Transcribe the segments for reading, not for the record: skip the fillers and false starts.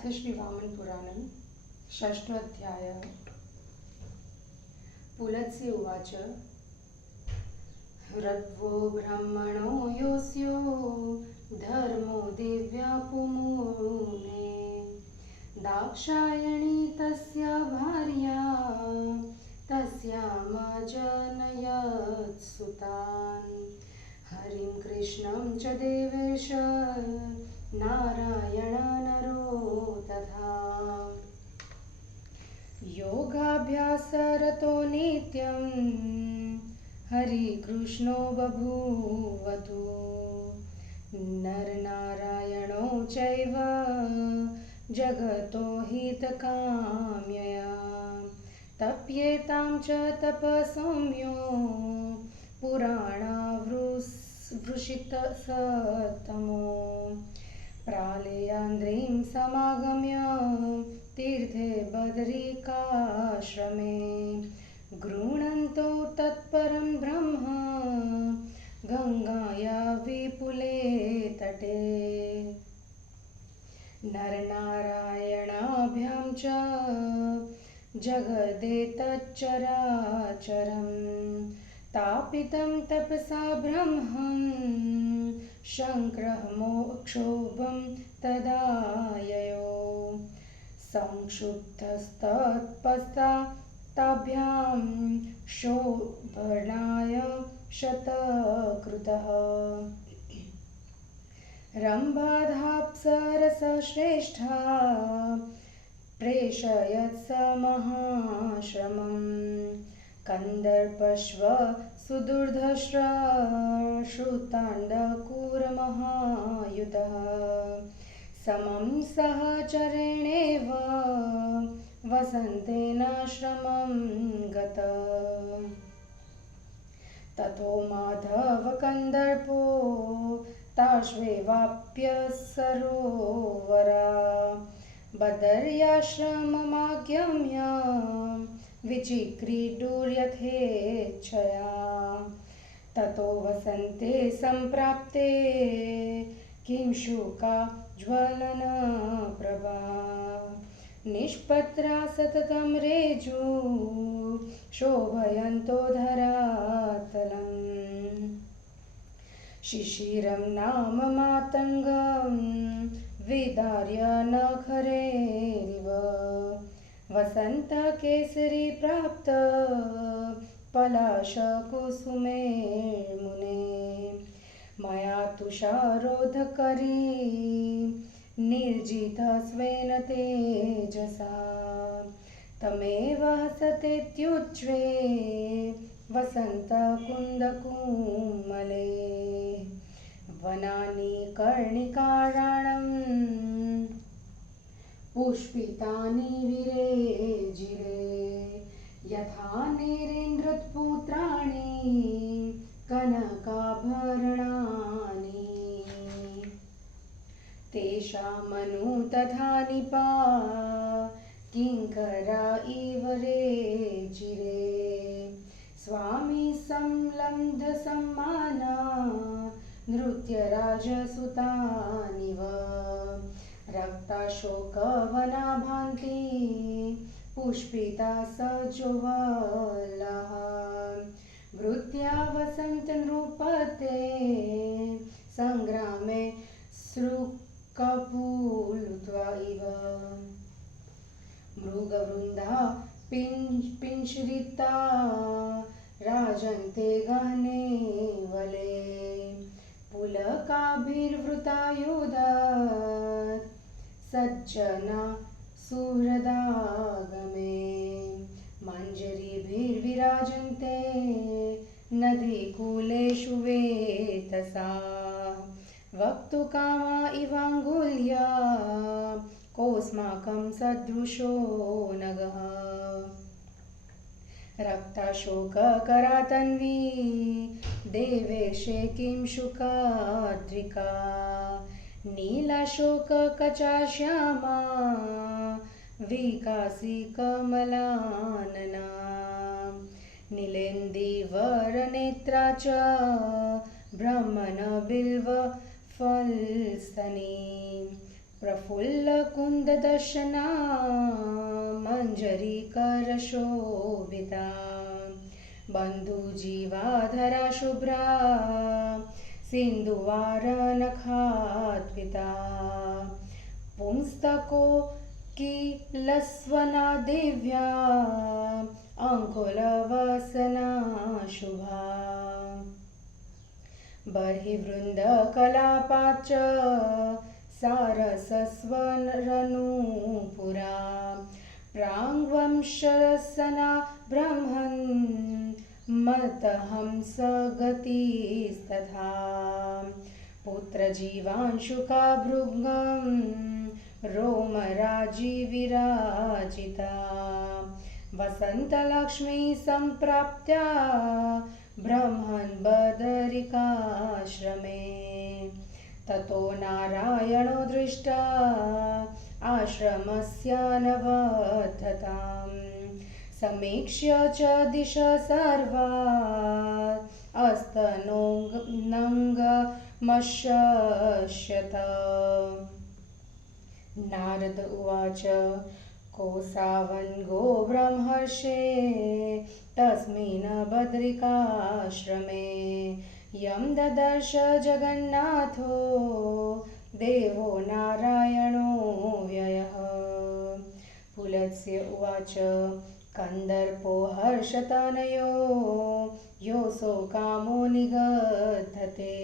अथ श्रीवामनपुराणं षष्ठोऽध्यायः। पुलत्स्य उवाच। रद्वो ब्रह्मणो योऽस्यो धर्मो दिव्या पुमुने दाक्षायणी तस्य भार्या तस्यामजनयत् सुतान् हरिं कृष्णं च देवेश नारायण नरो तथा योगाभ्यासरतो नित्यं हरिकृष्णो बभूवतु नरनारायणो चैव जगतो हितकाम्यया तप्येतां च तपसौम्यो पुराणावृषितसत्तमो प्रालेयान्द्रीं समागम्य तीर्थे बदरिकाश्रमे गृह्णन्तो तत्परं ब्रह्म गङ्गाया विपुले तटे नरनारायणाभ्यां च जगदेतच्चराचरं तापितं तपसा ब्रह्मं शङ्क्रमोक्षोभं तदा ययो संक्षुब्धस्तत्पश्चात्ताभ्यां शोभनाय शतकृतः रम्भाधाप्सरसश्रेष्ठा प्रेषयत् स महाश्रमं कन्दर्पश्व सुदुर्धश्रुताण्डकूरमहायुधः समं सहचरेणेव वसन्तेनाश्रमं गत ततो माधवकन्दर्पो ताश्वेवाप्य सरोवरा बदर्याश्रममागम्य विचिक्रीडुर्यथेच्छया ततो वसन्ते सम्प्राप्ते किंशुका ज्वलनप्रभा निष्पत्रा सततं रेजु शोभयन्तो धरातलम् शिशिरं नाम मातङ्गं विदार्य नखरेरिव वसन्तकेसरी प्राप्त पलाशकुसुमे मुने मया तुषारोधकरी निर्जितस्वेन तेजसा तमेव हसतेत्युज्ज्वे वसन्तकुन्दकुमले वनानि कर्णिकाराणं पुष्पितानि विरेजिरे यथा नेरेन्द्रपुत्राणि कनकाभरणानि तेषामनु तथा निपा किङ्करा इव रेजिरे स्वामी संलब्धसम्माना नृत्यराजसुतानिव रक्ताशोकवना भान्ति पुष्पिता सजोवलाः भृत्या वसन्त नृपते सङ्ग्रामे सृक्कपूलुत्वा इव मृगवृन्दा पिंशरिता राजन्ते गहने वले पुलकाभिर्वृतायुधा सज्जना सुहृदागमे मञ्जरीभिर्विराजन्ते नदीकूलेषु वेतसा वक्तुकामा इवाङ्गुल्या कोऽस्माकं सदृशो नगः रक्ताशोककरातन्वी देवेशे किंशुकाद्रिका नीलाशोककचा श्यामा विकासी कमलानना नीलेन्दीवरनेत्रा च ब्रह्मण बिल्व फलस्तनी प्रफुल्लकुन्ददर्शना मञ्जरीकरशोभिता बन्धुजीवाधरा शुभ्रा सिन्धुवारनखाद्विता पुंस्तकोकिलस्वना दिव्या अङ्कुलवसना शुभा बर्हिवृन्दकलापाच्च सारसस्वरनूपुरा प्राङ्वंशरसना ब्रह्मन् मतहंसगतिस्तथा पुत्रजीवांशुका भृङ्गं रोमराजिविराजिता वसन्तलक्ष्मी सम्प्राप्त्या ब्रह्मन् बदरिकाश्रमे ततो नारायणो दृष्टा आश्रमस्यानवधताम् समीक्ष्य च दिश सर्वात् अस्तनोऽङ्गमशश्यत नारद उवाच कोसावन्गो ब्रह्मर्षे तस्मिन् बद्रिकाश्रमे यं ददर्श जगन्नाथो देवो नारायणो व्ययः पुलत्स्य उवाच कन्दर्पो हर्षतनयो योऽसौ कामो निगद्धते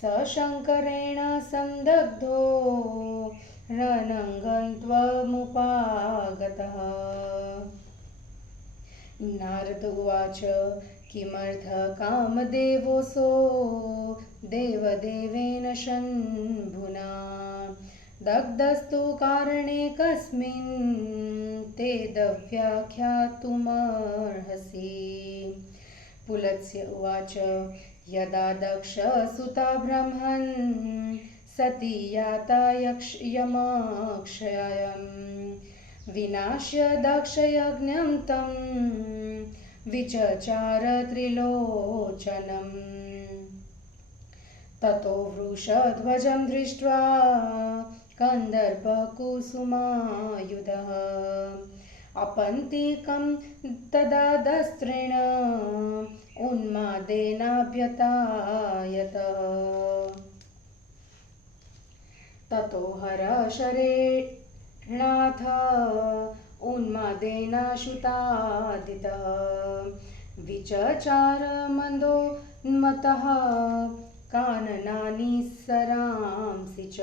स शङ्करेण संदग्धो रणङ्गन्त्वमुपागतः नारद उवाच किमर्थ कामदेवोऽसौ देवदेवेन शम्भुना दग्धस्तु कारणे कस्मिन् ते दव्याख्यातुमर्हसि पुलत्स्य उवाच यदा दक्षसुता ब्रह्मन् सती याता यमक्षयम् विनाश्य दक्षयज्ञं तं विचचार त्रिलोचनम् ततो वृषध्वजं दृष्ट्वा कन्दर्पकुसुमायुधः अपन्तिकं तदा दस्त्रेण उन्मादेनाभ्यतायत ततो हरशरेणाथ उन्मादेनाशुतादितः विचचार मन्दोन्मत्तः काननानि सरांसि च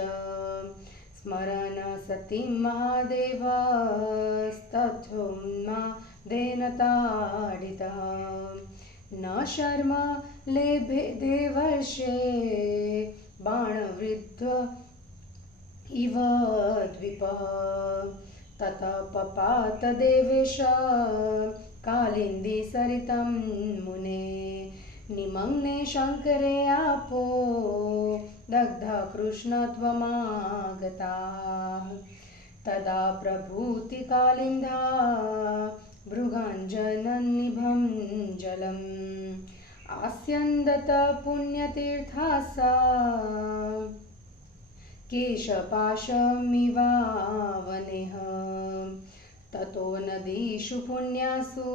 स्मरन् सतीं महादेवस्तथोन्मादेन ताडितः न शर्म लेभे देवर्षे बाणवृद्ध इव द्विपः ततः पपात देवेश कालिन्दी सरितं मुने निमग्ने शङ्करे आपो दग्धा कृष्णत्वमागताः तदा प्रभूति कालिन्दा भृगाञ्जननिभं जलम् आस्यन्दत पुण्यतीर्था सा केशपाशमिवावनेह ततो नदीषु पुण्यासु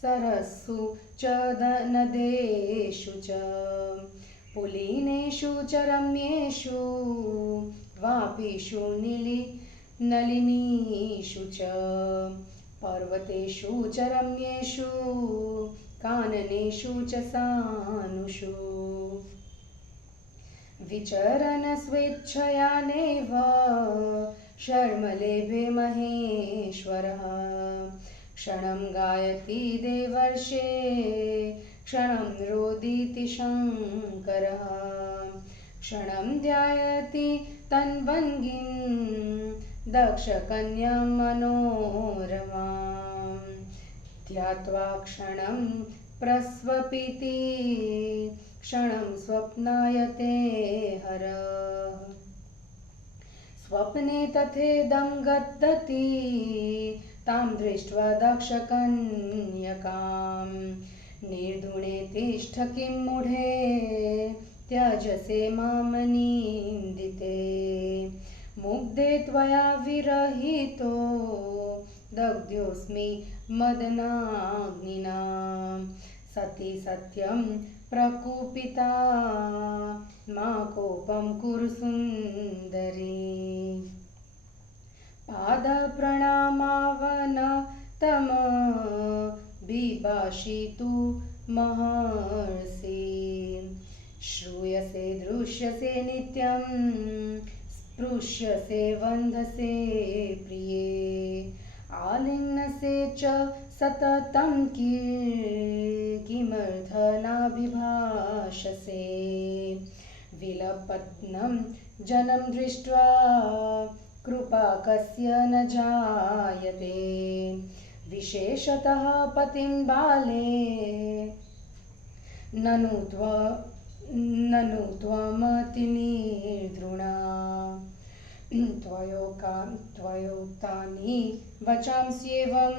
सरस्सु च नदेषु च पुलिनेषु च रम्येषु वापीषु नलिनीषु च पर्वतेषु च रम्येषु काननेषु च सानुषु विचरन् स्वेच्छयानेव शर्मलेभे महेश्वरः क्षणं गायति देवर्षे क्षणं रोदिति शङ्करः क्षणं ध्यायति तन्वङ्गिं दक्षकन्यां मनोरमां ध्यात्वा क्षणं प्रस्वपिति क्षणं स्वप्नायते हरः स्वप्ने तथेदं गद्दति तां दृष्ट्वा दक्षकन्यकां निर्धुणे तिष्ठ किं मूढे त्यजसे मां निन्दिते मुग्धे त्वया विरहितो दग्ध्योऽस्मि मदनाग्निना सति सत्यं प्रकुपिता मा कोपं कुरु सुन्दरी पादप्रणामावनतम बिभाषितु महर्षि श्रूयसे दृश्यसे नित्यं स्पृश्यसे वन्दसे प्रिये आलिङ्गसे च सततं किमर्थनाभिभाषसे विलपत्नं जनं दृष्ट्वा कृपा कस्य न जायते विशेषतः पतिं बाले ननु त्वमतिनिर्दृणा त्वयोक्तानि वचांस्येवं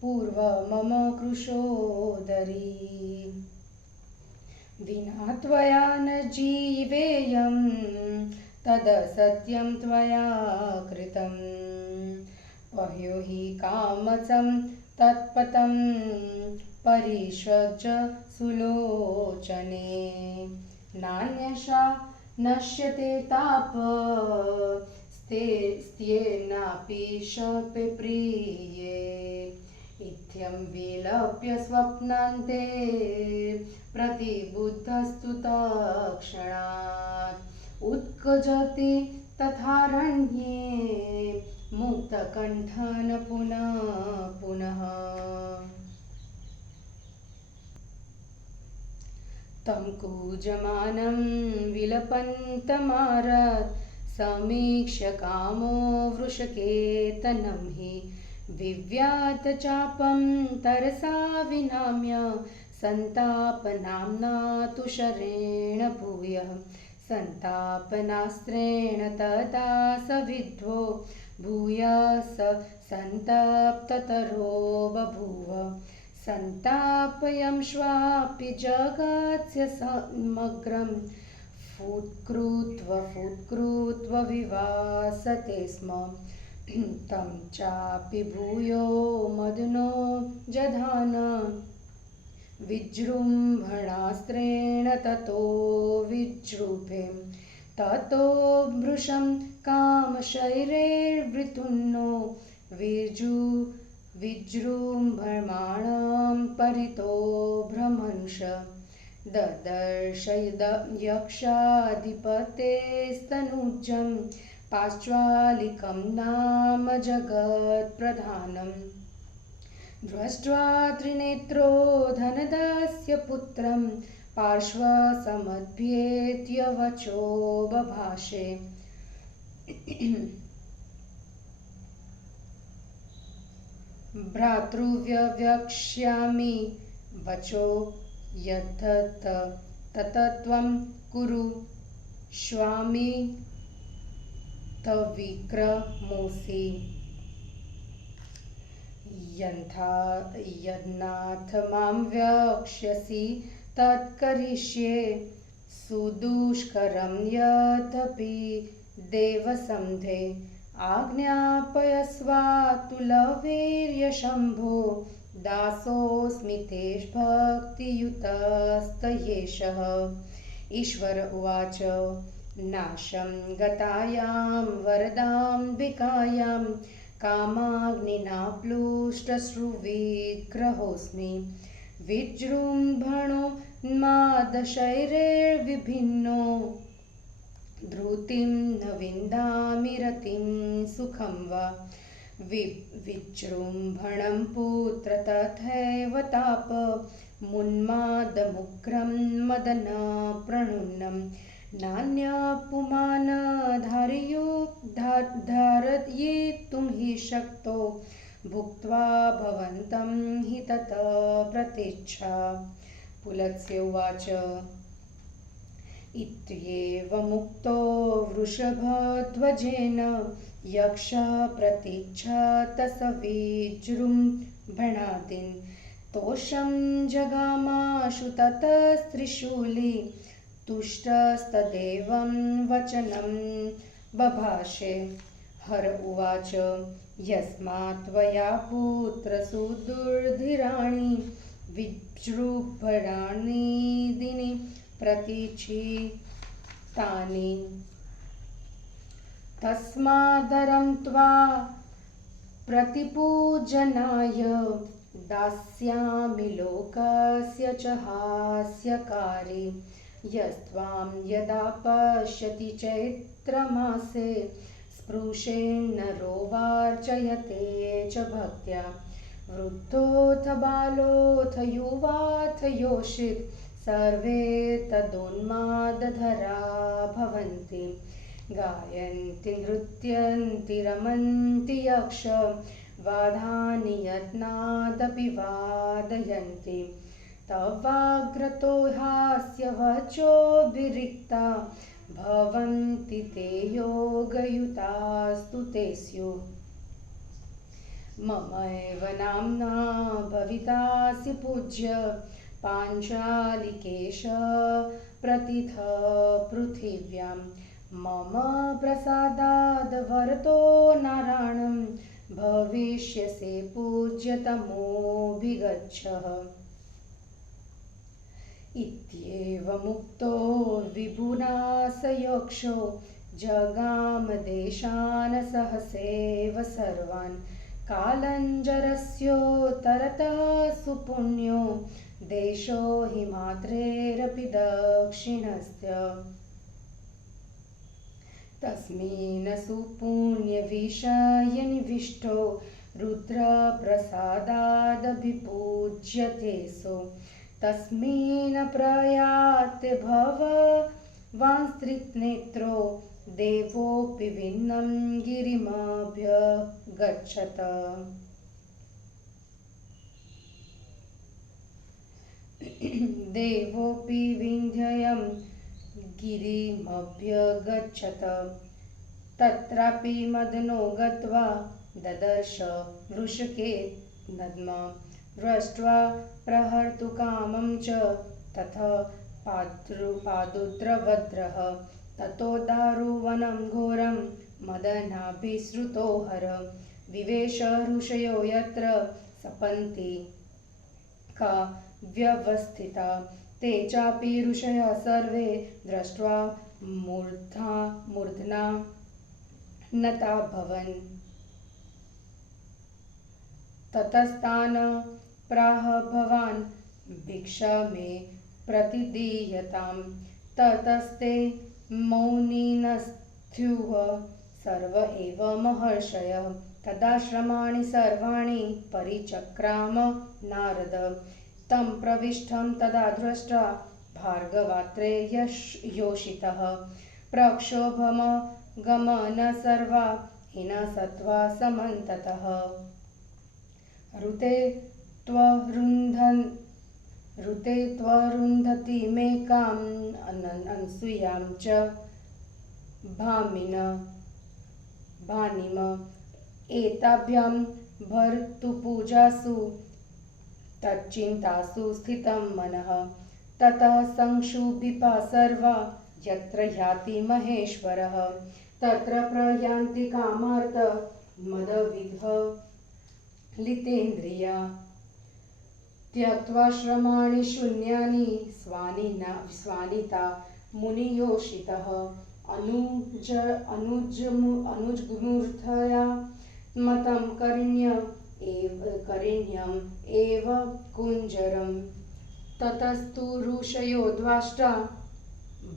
पूर्व मम कृशोदरी विना त्वया न जीवेयं तदसत्यं त्वया कृतं पह्यो हि कामचं तत्पतं परिष्वज्य सुलोचने नान्यशा नश्यते तापस्त्येनापि शपे प्रिये इत्थं विलप्य स्वप्नान्ते प्रतिबुद्धस्तु तत्क्षणात् उत्कजति तथारण्ये मुक्तकण्ठन पुनः पुनः तं कूजमानं विलपन्तमारत् समीक्ष्य कामो वृषकेतनं हि विव्यात चापं तरसा विनाम्य सन्तापनाम्ना तुषारेण भूयः सन्तापनास्त्रेण तदा स विद्वो भूयः स सन्तप्ततरो बभूव सन्तापयं श्वापि जगत्स्य समग्रं फुत्कृत्व विवासते स्म तं चापि भूयो मदनो जधान विजृम्भणास्त्रेण ततो विजृम्भे ततो भृशं कामशैरेर्वृतुन्नो विजृम्भमाणं परितो भ्रमंश ददर्श यक्षाधिपतेस्तनुजं पाश्चालिकं नाम जगत्प्रधानम् दृष्ट्वा त्रिनेत्रो धनदस्य पुत्रं पार्श्वसमभ्येत्य वचो बभाषे भ्रातृव्यवक्ष्यामि वचो यद्ध तत्त्वं कुरु स्वामी तविक्रमोऽसि यन्नाथ मां वक्ष्यसि तत्करिष्ये सुदुष्करं यदपि देवसन्धे आज्ञापयस्वातुलवीर्यशम्भो दासोऽस्मि ते भक्तियुतस्तयेषः ईश्वर उवाच नाशं गतायां वरदाम्बिकायां कामाग्निना प्लुष्टश्रुविग्रहोऽस्मि विजृम्भणोन्मादशैर्विभिन्नो धृतिं न विन्दामि रतिं सुखं वा विजृम्भणं पुत्र तथैव तापमुन्मादमुग्रं मदनप्रणुन्नं नान्यपुमानधारयितुं हि शक्तो भुक्त्वा भवन्तं हि ततः प्रतीक्षा पुलत्स्य उवाच इत्येवमुक्तो वृषभध्वजेन यक्षः प्रतीक्षात स विजृम्भणादिन् तोषं जगामाशु ततस्त्रिशूली तुष्टस्तदेवं वचनं बभाषे। हर उवाच यस्मात् त्वया पुत्रसुदुर्धिराणि विजृम्भणानि दिनि प्रतीक्षितानि तस्मादरं त्वा प्रतिपूजनाय दास्यामि लोकस्य च हास्यकारी यस्त्वां यदा पश्यति चैत्रमासे स्पृशेन्नरो वार्चयते च भक्त्या वृद्धोऽथ बालोऽथ युवाऽथ योषित् सर्वे तदोन्मादधरा भवन्ति गायन्ति नृत्यन्ति रमन्ति यक्ष वाधानि यत्नादपि वादयन्ति तवाग्रतो हास्यवचोभिरिक्ता भवन्ति ते योगयुतास्तु ते स्युः ममैव नाम्ना भवितासि पूज्य पाञ्चालिकेश प्रतिथ पृथिव्यां मम प्रसादाद् वरतो नारायणं भविष्यसे पूज्यतमोऽभिगच्छः इत्येवमुक्तो विभुना स यक्षो जगामदेशान् सहसेव सर्वान् कालञ्जरस्योत्तरतः सुपुण्यो देशो हिमाद्रेरपि दक्षिणस्य तस्मिन् सुपुण्यविषयनिविष्टो रुद्रप्रसादादभिपूज्यते सो तस्मिन् प्रयाते भगवान्स्त्रिनेत्रो देवोऽपि भिन्नं गिरिमभ्यगच्छत देवोऽपि विन्ध्यं गिरिमभ्यगच्छत तत्रापि मदनो गत्वा ददर्श वृषके नद्म दृष्ट्वा प्रहर्तुकामं च ततः पादुद्रवद्रः ततो दारुवनं घोरं मदनाभिसृतो हर विवेश ऋषयो यत्र सपन्ति का व्यवस्थिता ते चापि ऋषयः सर्वे दृष्ट्वा मूर्धना नता भवन् ततस्तान् प्राह भवान् भिक्षा मे प्रतिदीयतां ततस्ते मौनिनस्त्युः सर्व एव महर्षयः तदाश्रमाणि सर्वाणि परिचक्राम नारद तं प्रविष्टं तदा दृष्ट्वा भार्गवात्रे योषितः प्रक्षोभमगमन सर्वा हिनसत्त्वा समन्ततः ऋते त्वरुन्धति मेकाम् अनसूयां च भानिम एताभ्यां भर्तुपूजासु तच्चिन्तासु स्थितं मनः ततः संक्षुभिपा सर्वा यत्र याति महेश्वरः तत्र प्रयान्ति कामार्थ मदविह्वलितेन्द्रिया त्यक्त्वा श्रमाणि शून्यानि स्वानिता मुनियोषितः अनुजमूर्धया मतं करिण्यम् एव कुञ्जरं ततस्तु ऋषयो द्वाष्टा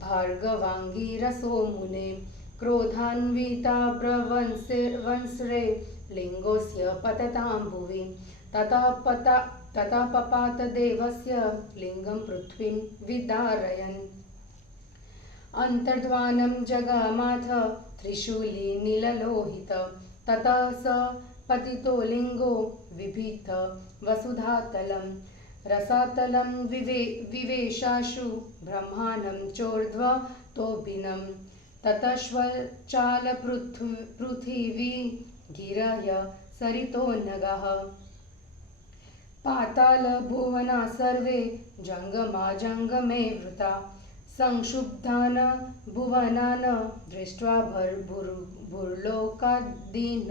भार्गवाङ्गीरसो मुने क्रोधान्विता प्रवंस्रे लिङ्गोऽस्य पततां भुवि तथा पपात देवस्य लिङ्गं पृथ्वीं विदारयन् अन्तर्ध्वानं जगामाथ त्रिशूली नीललोहित ततः स पतितो लिङ्गो बिभीत वसुधातलं रसातलं विवेशाशु ब्रह्माणं चोर्ध्वतोभिनं ततश्वचालपृथिवी गिरय सरितो नगः पातालभुवना सर्वे जङ्गमे वृता संक्षुब्धान् भुवनान् दृष्ट्वा भूर्लोकादीन्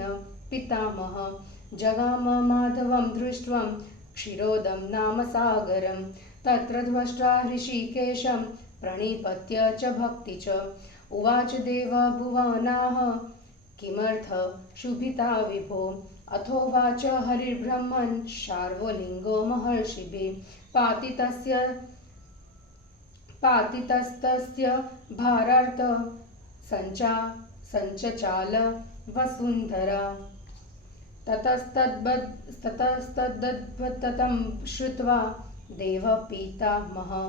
पितामहः जगाम माधवं दृष्ट्वा क्षीरोदं नाम सागरं तत्र दृष्ट्वा ऋषिकेशं प्रणिपत्य च भक्ति च उवाच देव भुवनाः किमर्थ शुभिता विभो अथोवाच हरिर्ब्रह्मन् शार्वलिङ्गो महर्षिभिः पातितस्तस्य भारार्थ सञ्चचाल वसुन्धरा ततस्तद्वत्तं श्रुत्वा देवपितामहः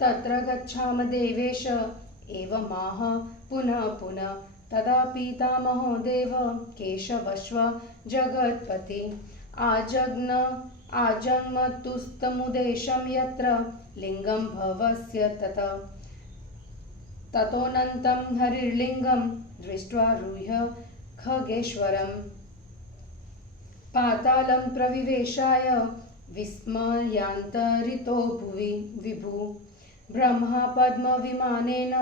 तत्र गच्छाम देवेश एवमाह पुनः पुनः तदा पितामहो देव केशवश्व जगत्पति आजग्मतुस्तमुदेशं यत्र लिङ्गं भवस्य ततोऽनन्तं हरिर्लिङ्गं दृष्ट्वा रुह्य खगेश्वरम् पातालं प्रविवेशाय विस्मयान्तरितो भुवि विभु ब्रह्मा पद्मविमानेन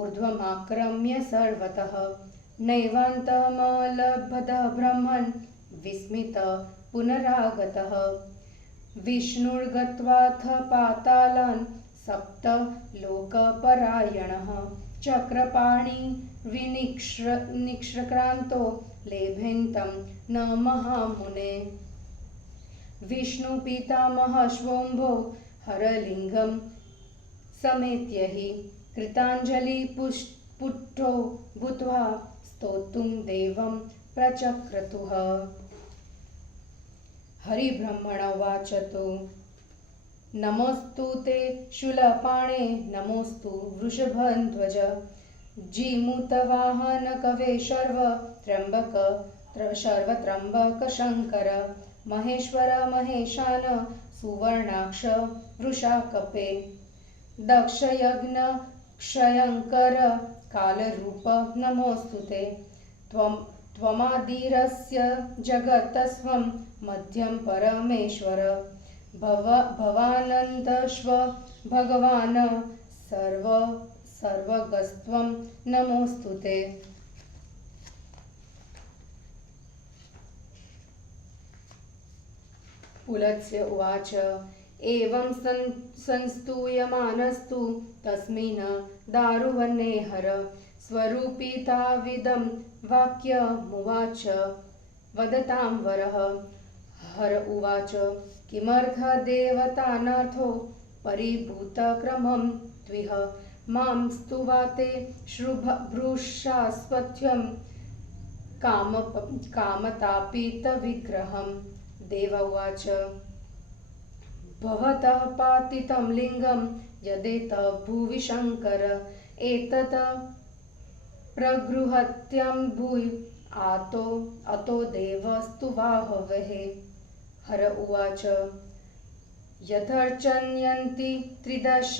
ऊर्ध्वमाक्रम्य सर्वतः नैवान्तमलभत ब्रह्मन् विस्मित पुनरागतः विष्णुर्गत्वाथ पातालान् सप्त लोकपरायणः चक्रपाणि विनिक्ष्रान्तो लेभेन्तं न महामुने विष्णुपितामहश्वोम्भो हरलिङ्गं समेत्य हि कृताञ्जलिपुष्टो भूत्वा स्तोतुं देवं प्रचक्रतुः हरिब्रह्मण उवाच तु नमोऽस्तु ते शूलपाणे नमोऽस्तु वृषभध्वज जीमूतवाहन कवे शर्वत्रम्बक शङ्कर महेश्वर महेशान सुवर्णाक्ष वृषाकपे दक्षयज्ञ क्षयङ्कर कालरूप नमोऽस्तु ते त्वमादिरस्य जगतस्त्वं मध्यं परमेश्वर भवानन्दस्व भगवान् सर्वगस्त्वं नमोऽस्तु ते पुलत्स्य उवाच एवं संस्तूयमानस्तु तस्मिन् दारुवने हर स्वरूपिताविदं वाक्यमुवाच वदतां वरः हर उवाच किमर्थ देवतानाथो परिभूतक्रमं त्विह मां स्तुवाते श्रुभभृशास्वथ्यं कामतापितविग्रहं देव उवाच भवतः पातितं लिङ्गं यदेत भुवि शङ्कर एतत् प्रगृहत्यं भूय अतो देवस्तुवाहवहे हर उवाच यथर्चन्यन्ति त्रिदश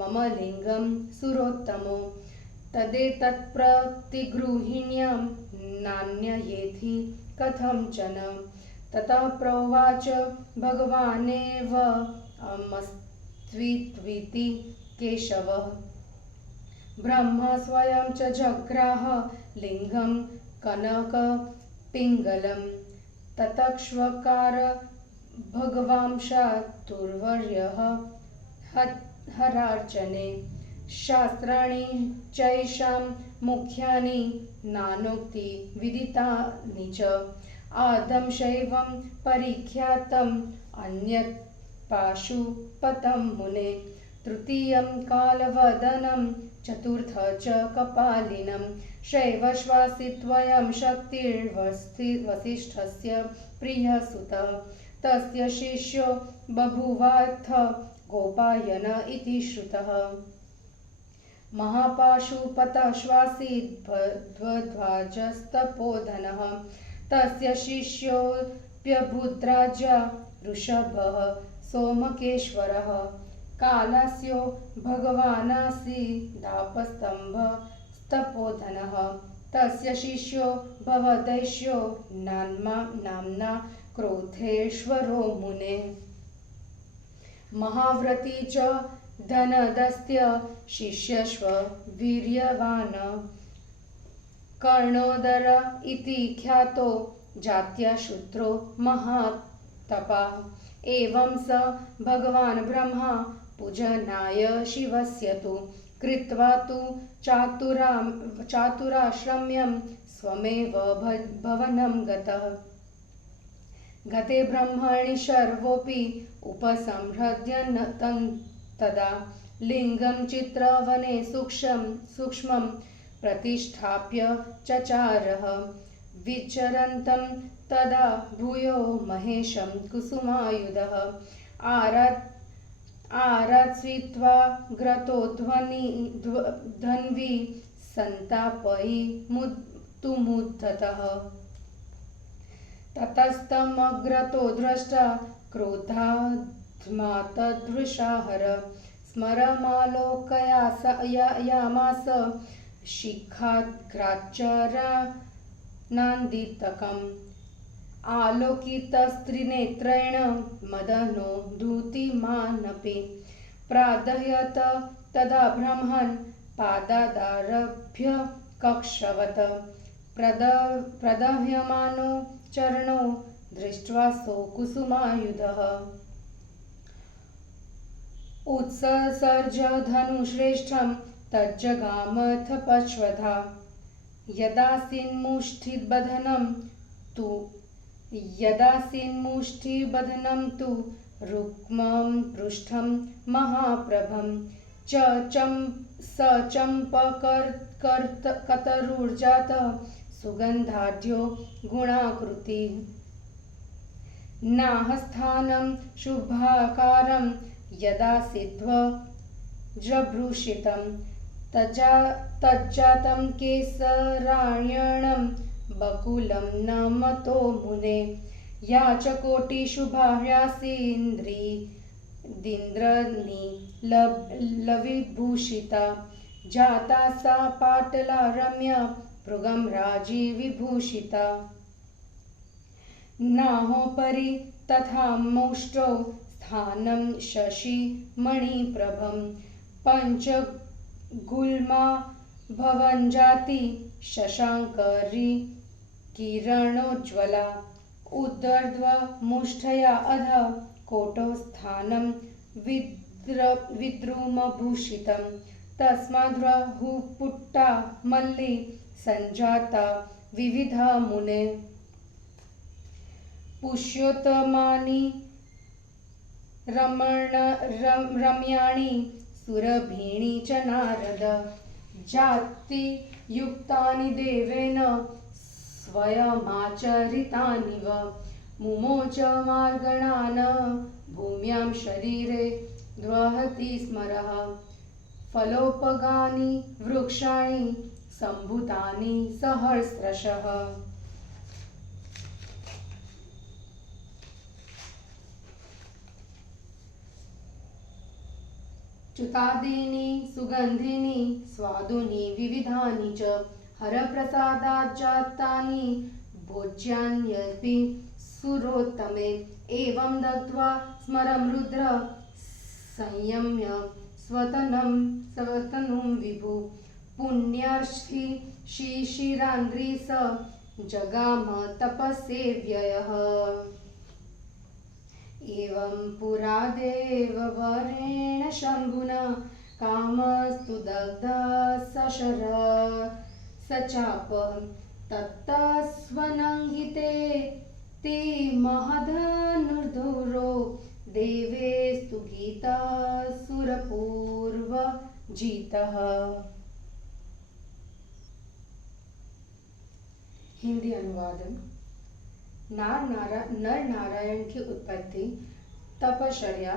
मम लिङ्गं सुरोत्तमो तदेतत्प्रतिगृहिण्यां नान्ययेति कथञ्चन ततः प्रोवाच भगवानेव अमस्त्विति केशवः ब्रह्म स्वयं च जग्राह लिङ्गं कनकपिङ्गलं ततक्ष्वकार भगवांशातुर्वर्यः हरार्चने शास्त्राणि चैषां मुख्यानि नानोक्ति विदितानि च आदं शैवं परिख्यातम् अन्यत् पाशुपतं मुने तृतीयं कालवदनं चतुर्थ च कपालिनं शैवश्वासित्वयं शक्तिर्वसिष्ठस्य प्रियसुतः तस्य शिष्यो बभूवाथ गोपायन इति श्रुतः महापाशुपतश्वासीध्वध्वजस्तपोधनः तस्य शिष्योऽप्यभूद्राजा ऋषभः सोमकेश्वरः कालास्यो भगवानासीदापस्तम्भस्तपोधनः तस्य शिष्यो भवदैष्यो नाम्ना क्रोधेश्वरो मुने महाव्रती च धनदस्त्य शिष्यश्व वीर्यवान् कर्णोदर इति ख्यातो जात्यशूद्रो महातपः एवं स भगवान् ब्रह्मा पूजनाय शिवस्य तु कृत्वा तु चातुराश्रम्यं स्वमेव भवनं गतः गते ब्रह्मणि शर्वोऽपि उपसंहृत्य तदा लिङ्गं चित्रवने सूक्ष्मं प्रतिष्ठाप्य चचारः विचरन्तं तदा भूयो महेशं कुसुमायुधः आरात्स्वित्वा ग्रतो धन्वी सन्तापयि तुमुद्धतः ततस्तमग्रतो दृष्टा क्रोधात्मातदृशाहर स्मरमालोकयामास शिखाग्राच्चरानन्दितकम् आलोकितस्त्रिनेत्रेण मदनो धूतिमानपि प्रादह्यत तदा ब्रह्मन् पादादारभ्य कक्षवत् प्रदह्यमानो चरणो दृष्ट्वा सो कुसुमायुधः उत्ससर्ज धनुश्रेष्ठं तज्जगामथ पश्वधा यदासीन्मुष्टिबधनं तु रुक्मं पृष्ठं महाप्रभं चम्पकतरुर्जात सुगन्धाढ्यो गुणाकृति नाहस्थानं शुभाकारं यदासीध्वजभूषितं तज्जातं केसरायणं बकुलं न मतो मुने याचकोटिशुभार्यासीन्द्रिदिन्द्रनीलविभूषिता जाता सा पाटला रम्या भृगं राजीविभूषिता नाहोपरि तथा मौष्टौ स्थानं शशिमणिप्रभं पञ्चगुल्मा भवञ्जाति शशाङ्करी किरणोज्ज्वला उदर्ध्वमुष्ठया अध कोटौ स्थानं विद्रुमभूषितं तस्माद्हुपुट्टा मल्ली सञ्जाता विविधा मुने पुष्योत्तमानि रम्याणि सुरभीणि च नारद जातियुक्तानि देवेन स्वयमाचरितानिव मुमोच मार्गणान् भूम्यां शरीरे द्वहति स्मरः फलोपगानि वृक्षाणि सम्भूतानि सहस्रशः च्युतादीनि सुगन्धिनि स्वादुनि विविधानि च हरप्रसादाज्जातानि भोज्यान्यपि सुरोत्तमे एवं दत्त्वा स्मरं रुद्र संयम्य स्वतनुं विभु पुण्यार्षि शिशिरान्द्रि स जगाम तपसेव्ययः एवं पुरा देववरेण शम्भुना कामस्तु दग्धः सशर सचाप तत्तस्वनङ्गिते ते महधनुर्धुरो देवेस्तु गीता सुरपूर्वजितः। हिंदी अनुवाद। नर नारायण की उत्पत्ति, तपश्चर्या,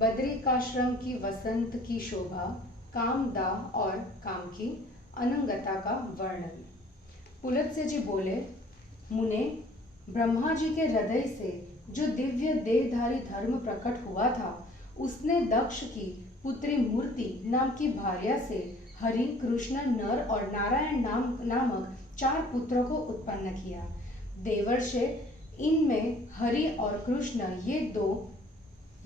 बद्रिकाश्रम की वसंत की शोभा, कामदाह और काम की अनंगता का वर्णन। पुलत्स्य जी बोले, मुने, ब्रह्मा जी के हृदय से जो दिव्य देहधारी धर्म प्रकट हुआ था, उसने दक्ष की पुत्री मूर्ति नाम की भार्या से हरि, कृष्ण, नर और नारायण नामक 4 पुत्रों को उत्पन्न किया। देवर्षि इनमें हरि और कृष्ण ये 2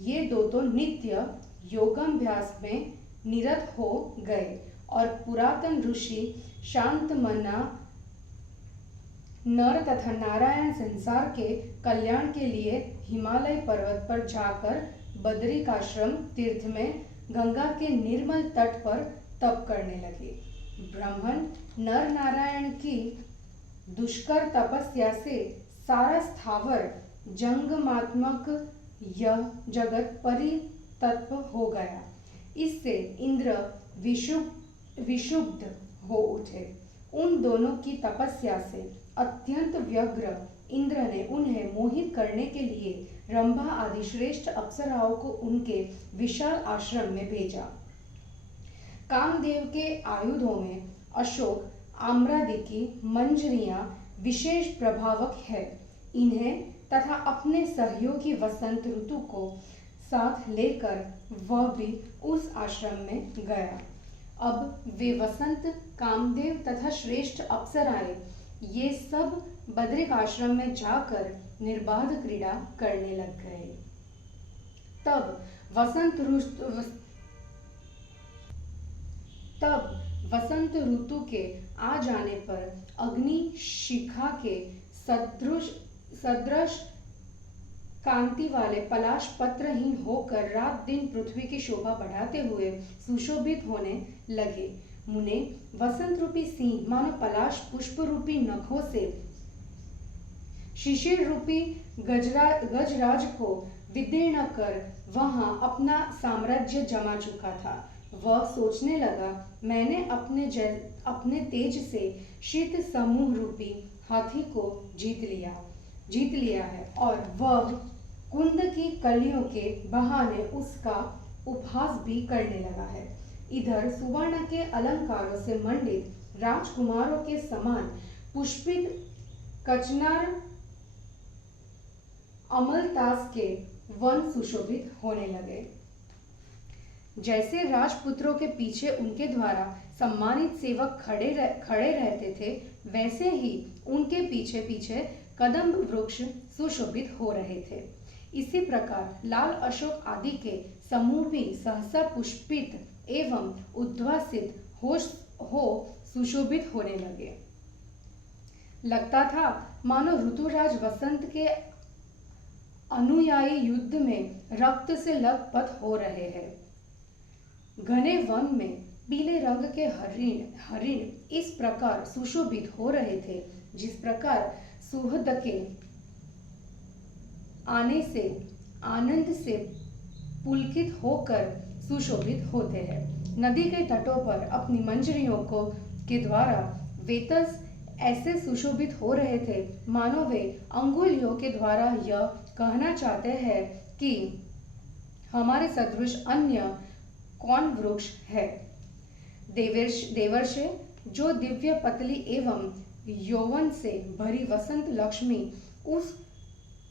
ये दो तो नित्य योगाभ्यास में निरत हो गए और पुरातन ऋषि शांतमना नर तथा नारायण संसार के कल्याण के लिए हिमालय पर्वत पर जाकर बद्रिकाश्रम तीर्थ में गंगा के निर्मल तट पर तप करने लगे। ब्राह्मण नर नारायण की दुष्कर तपस्या से सारा स्थावर जंगमात्मक यह जगत परितत्व हो गया। इससे इंद्र विशुद्ध हो उठे। उन दोनों की तपस्या से अत्यंत व्यग्र इंद्र ने उन्हें मोहित करने के लिए रंभा आदि श्रेष्ठ अप्सराओं को उनके विशाल आश्रम में भेजा। कामदेव के आयुधों में अशोक आम्रादिकी मंजरियां विशेष प्रभावक है। इन्हें तथा अपने सहयोगी वसंत ऋतु को साथ लेकर वह भी उस आश्रम में गया। अब वे वसंत, कामदेव तथा श्रेष्ठ अप्सराएं ये सब बद्रिक आश्रम में जाकर निर्बाध क्रीड़ा करने लग गए। तब वसंत ऋतु के आ जाने पर अग्नि शिखा के सदृश कांति वाले पलाश पत्रहीन होकर रात दिन पृथ्वी की शोभा बढ़ाते हुए सुशोभित होने लगे। मुने वसंत रूपी सिंह मानो पलाश पुष्प रूपी नखों से शिशिर रूपी गजराज को विदीर्ण कर वहां अपना साम्राज्य जमा चुका था। वह सोचने लगा, मैंने अपने तेज से शीत समूह रूपी हाथी को जीत लिया है और वह कुंद की कलियों के बहाने उसका उपहास भी करने लगा है। इधर सुवर्ण के अलंकारों से मंडित राजकुमारों के समान पुष्पित कचनार अमलतास के वन सुशोभित होने लगे। जैसे राजपुत्रों के पीछे उनके द्वारा सम्मानित सेवक खड़े रहते थे, वैसे ही उनके पीछे पीछे कदम्ब वृक्ष सुशोभित हो रहे थे। इसी प्रकार लाल अशोक आदि के समूह भी सहसा पुष्पित एवं उद्वासित हो सुशोभित होने लगे। लगता था मानो ऋतुराज वसंत के अनुयायी युद्ध में रक्त से लथपथ हो रहे हैं। घने वन में पीले रंग के हरिण इस प्रकार सुशोभित हो रहे थे, जिस प्रकार सुहृद के आने से आनंद से पुलकित होकर सुशोभित होते हैं। नदी के तटों पर अपनी मंजरियों के द्वारा वेतस ऐसे सुशोभित हो रहे थे मानो वे अंगुलियों के द्वारा यह कहना चाहते हैं कि हमारे सदृश अन्य कौन वृक्ष है। देवर्षे जो दिव्य पतली एवं यौवन से भरी वसंत लक्ष्मी उस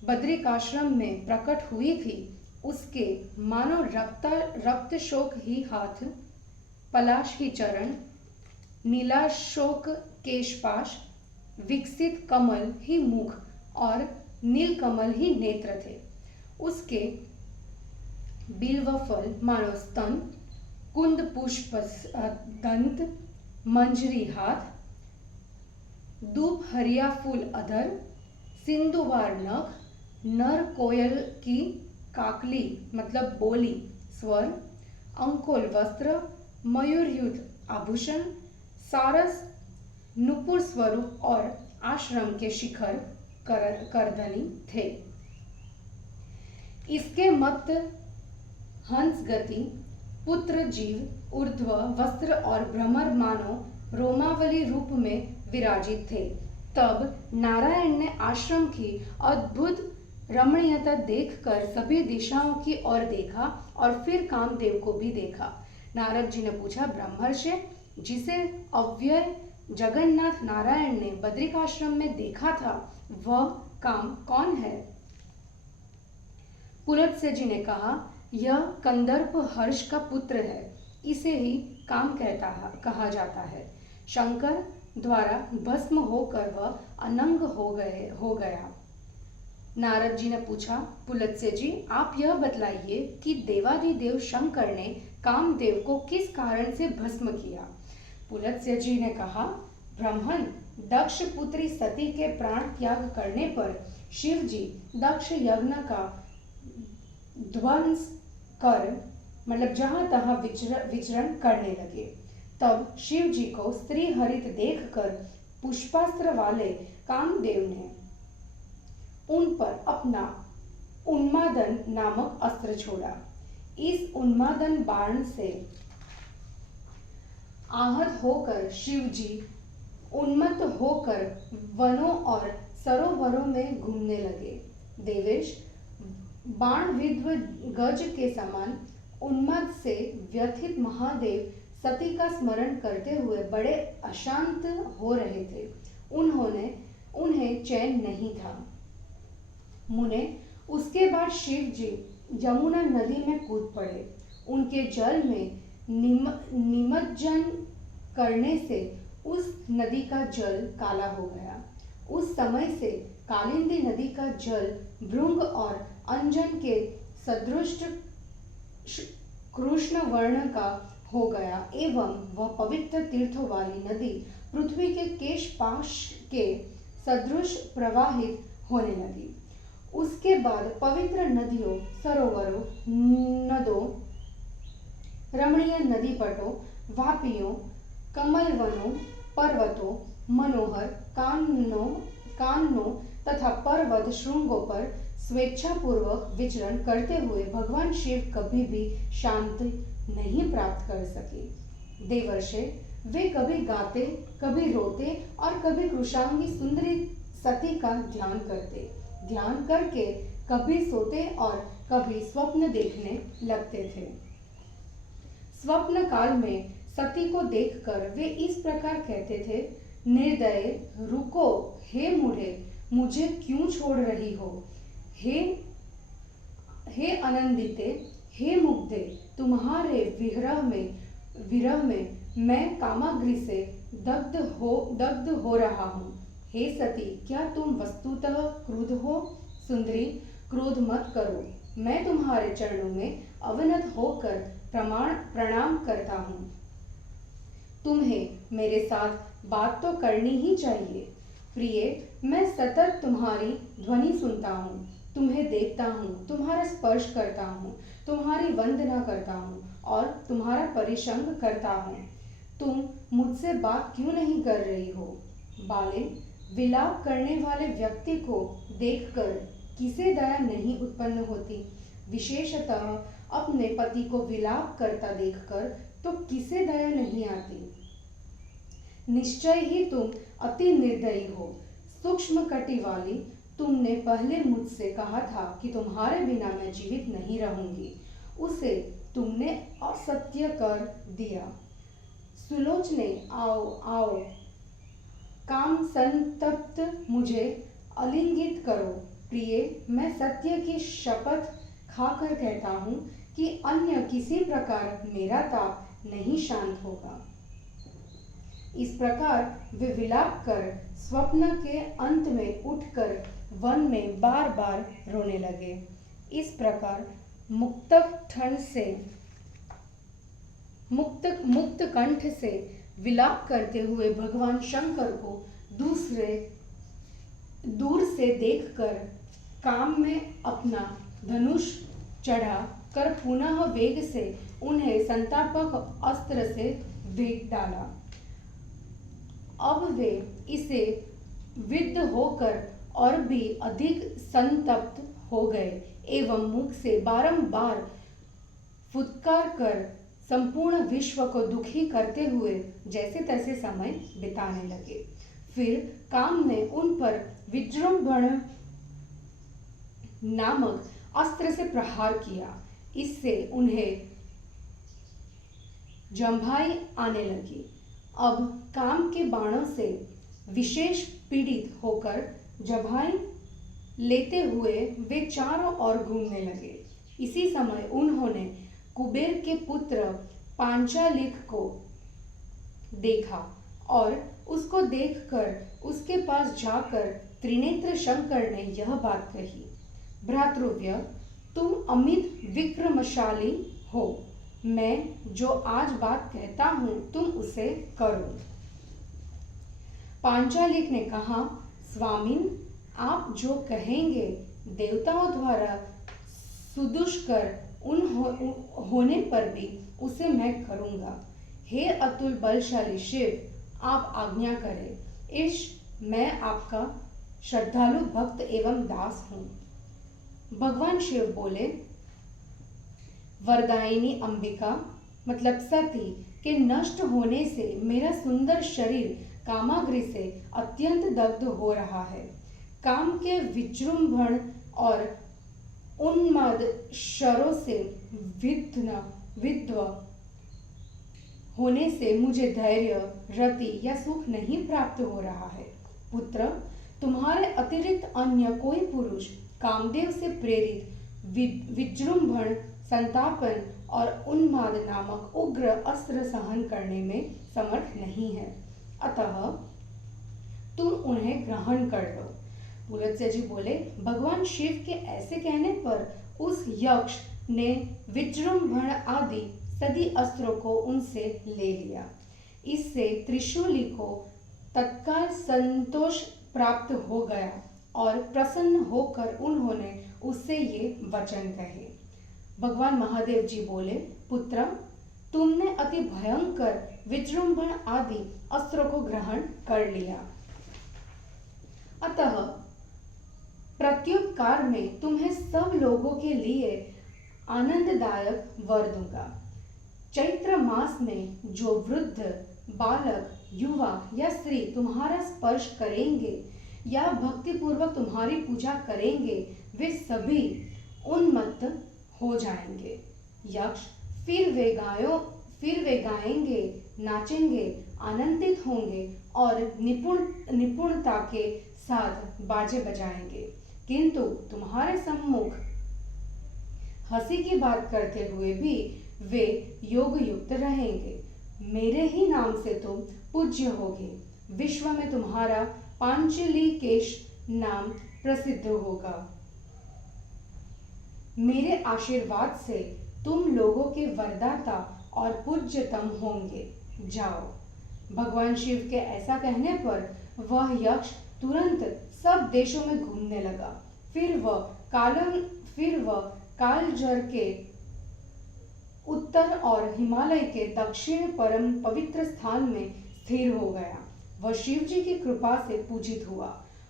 बद्रिकाश्रम में प्रकट हुई थी, उसके मानो रक्त शोक ही हाथ, पलाश ही चरण, नीलाशोक केशपाश, विकसित कमल ही मुख और नीलकमल ही नेत्र थे। उसके बिल्व फल मानो स्तन, कुंद पुष्प दंत, मंजरी हाथ, दूब हरिया फूल अधर, सिंधुवार नख, नर कोयल की काकली मतलब बोली स्वर, अंकोल वस्त्र, मयूरयुत आभूषण, सारस नुपुर स्वरूप और आश्रम के शिखर करधनी थे। इसके मत हंस गति, पुत्र जीव, ऊर्ध्व वस्त्र और भ्रमर मानो रोमावली रूप में विराजित थे। तब नारायण ने आश्रम की अद्भुत रमणीयता देखकर सभी दिशाओं की ओर देखा और फिर कामदेव को भी देखा। नारद जी ने पूछा, ब्रह्मर्षि, जिसे अव्यय जगन्नाथ नारायण ने बद्रिकाश्रम में देखा था, वह काम कौन है? पुलत्स्य जी ने कहा, यह कंदर्प हर्ष का पुत्र है, इसे ही काम कहा जाता है। शंकर द्वारा भस्म होकर वह अनंग हो गया। नारद जी ने पूछा, पुलत्स्य जी, आप यह बतलाइए कि देवाधिदेव शंकर ने कामदेव को किस कारण से भस्म किया। पुलत्स्य जी ने कहा, ब्राह्मण, दक्ष पुत्री सती के प्राण त्याग करने पर शिव जी दक्ष यज्ञ का ध्वंस कर मतलब जहां तहां विचरण करने लगे। तब शिव जी को स्त्री हरित देखकर पुष्पास्त्र वाले कामदेव ने उन पर अपना उन्मादन नामक अस्त्र छोड़ा। इस उन्मादन बाण से आहत होकर शिव जी उन्मत्त होकर वनों और सरोवरों में घूमने लगे। देवेश, बाण विद्व गज के समान उन्माद से व्यथित महादेव सती का स्मरण करते हुए बड़े अशांत हो रहे थे। उन्हें चैन नहीं था। मुने, उसके बाद शिव जी यमुना नदी में कूद पड़े। उनके जल में निमज्जन करने से उस नदी का जल काला हो गया। उस समय से कालिंदी नदी का जल भृंग और अंजन के सदृश कृष्ण वर्ण का हो गया एवं वह पवित्र तीर्थों वाली नदी पृथ्वी के केशपाश के सदृश प्रवाहित होने लगी। उसके बाद पवित्र नदियों, सरोवरों, नदों, रमणीय नदी पटों, वापियों, कमलवनों, पर्वतों, मनोहर काननों तथा पर्वत श्रृंगों पर स्वेच्छापूर्वक विचरण करते हुए भगवान शिव कभी भी शांति नहीं प्राप्त कर सके। देवर्षे, वे कभी गाते, कभी रोते और कभी कृशांगी सुंदरी सती का ध्यान करके कभी सोते और कभी स्वप्न देखने लगते थे। स्वप्न काल में सती को देखकर वे इस प्रकार कहते थे, निर्दये, रुको, हे मूढ़े, मुझे क्यों छोड़ रही हो? हे आनंदिते, हे मुग्धे, तुम्हारे विरह में मैं कामाग्नि से दग्ध हो रहा हूँ। हे सती, क्या तुम वस्तुतः क्रुद्ध हो? सुंदरी, क्रोध मत करो, मैं तुम्हारे चरणों में अवनत होकर प्रणाम करता हूँ। तुम्हें मेरे साथ बात तो करनी ही चाहिए। प्रिय, मैं सतत तुम्हारी ध्वनि सुनता हूँ, तुम्हें देखता हूँ, तुम्हारा स्पर्श करता हूँ, तुम्हारी वंदना करता हूँ और तुम्हारा परिसंग करता हूँ। तुम मुझसे बात क्यों नहीं कर रही हो? बाले, विलाप करने वाले व्यक्ति को देखकर किसे दया नहीं उत्पन्न होती? विशेषतः अपने पति को विलाप करता देखकर तो किसे दया नहीं आती? निश्चय ही तुम अति निर्दयी हो। सूक्ष्म कटि वाली, तुमने पहले मुझसे कहा था कि तुम्हारे बिना मैं जीवित नहीं रहूंगी, उसे तुमने असत्य कर दिया। सुलोचने, आओ आओ, काम संतप्त मुझे आलिंगित करो। प्रिय, मैं सत्य की शपथ खाकर कहता हूँ कि अन्य किसी प्रकार मेरा ताप नहीं शांत होगा। इस प्रकार वे विलाप कर स्वप्न के अंत में उठकर वन में बार बार रोने लगे। इस प्रकार मुक्त कंठ से विलाप करते हुए भगवान शंकर को दूर से देखकर काम में अपना धनुष चढ़ा कर पुनः वेग से उन्हें संतापक अस्त्र से वेग डाला। अब वे इसे विद्ध होकर और भी अधिक संतप्त हो गए एवं मुख से बारंबार फुत्कार कर संपूर्ण विश्व को दुखी करते हुए जैसे तैसे समय बिताने लगे। फिर काम ने उन पर विजृंभण नामक अस्त्र से प्रहार किया। इससे उन्हें जम्भाई आने लगी। अब काम के बाणों से विशेष पीड़ित होकर जम्भाई लेते हुए वे चारों ओर घूमने लगे। इसी समय उन्होंने कुबेर के पुत्र पांचालिक को देखा और उसको देखकर उसके पास जाकर त्रिनेत्र शंकर ने यह बात कही, भ्रातृव्य, तुम अमित विक्रमशाली हो। मैं जो आज बात कहता हूँ तुम उसे करो। पांचालिक ने कहा, स्वामिन, आप जो कहेंगे देवताओं द्वारा सुदुष्कर होने पर भी उसे मैं करूँगा। हे अतुल बलशाली शिव, आप आज्ञा करें। ईश, मैं आपका श्रद्धालु भक्त एवं दास हूँ। भगवान शिव बोले, वरदायिनी अंबिका मतलब सती के नष्ट होने से मेरा सुंदर शरीर कामाग्नि से अत्यंत दग्ध हो रहा है। काम के विजृंभण और उन्माद शरों से विध्व होने से मुझे धैर्य, रति या सुख नहीं प्राप्त हो रहा है। पुत्र, तुम्हारे अतिरिक्त अन्य कोई पुरुष कामदेव से प्रेरित विजृंभण, संतापन और उन्माद नामक उग्र अस्त्र सहन करने में समर्थ नहीं है, अतः तुम उन्हें ग्रहण कर लो। पुलत्स्य जी बोले, भगवान शिव के ऐसे कहने पर उस यक्ष ने विजृंभण आदि सदी अस्त्रों को उनसे ले लिया। इससे त्रिशूली को तत्काल संतोष प्राप्त हो गया और प्रसन्न होकर उन्होंने उससे ये वचन कहे। भगवान महादेव जी बोले, पुत्र, तुमने अति भयंकर विजृंभण आदि अस्त्रों को ग्रहण कर लिया, अतः प्रत्युपकार में तुम्हें सब लोगों के लिए आनंददायक वर दूंगा। चैत्र मास में जो वृद्ध, बालक, युवा या स्त्री तुम्हारा स्पर्श करेंगे या भक्ति पूर्वक तुम्हारी पूजा करेंगे, वे सभी उन्मत्त हो जाएंगे। यक्ष फिर वे गाएंगे, नाचेंगे, आनंदित होंगे और निपुणता के साथ बाजे बजाएंगे, किंतु तुम्हारे सम्मुख हंसी की बात करते हुए भी वे योग युक्त रहेंगे। मेरे ही नाम से तुम पूज्य होगे। विश्व में तुम्हारा पांचलिकेश नाम प्रसिद्ध होगा। मेरे आशीर्वाद से तुम लोगों के वरदाता और पूज्यतम होंगे। जाओ। भगवान शिव के ऐसा कहने पर वह यक्ष तुरंत सब देशों में घूमने लगा। फिर वह कालजर के उत्तर और हिमालय के दक्षिण परम पवित्र स्थान में स्थिर हो गया। वह शिव जी की कृपा से पूजित हुआ।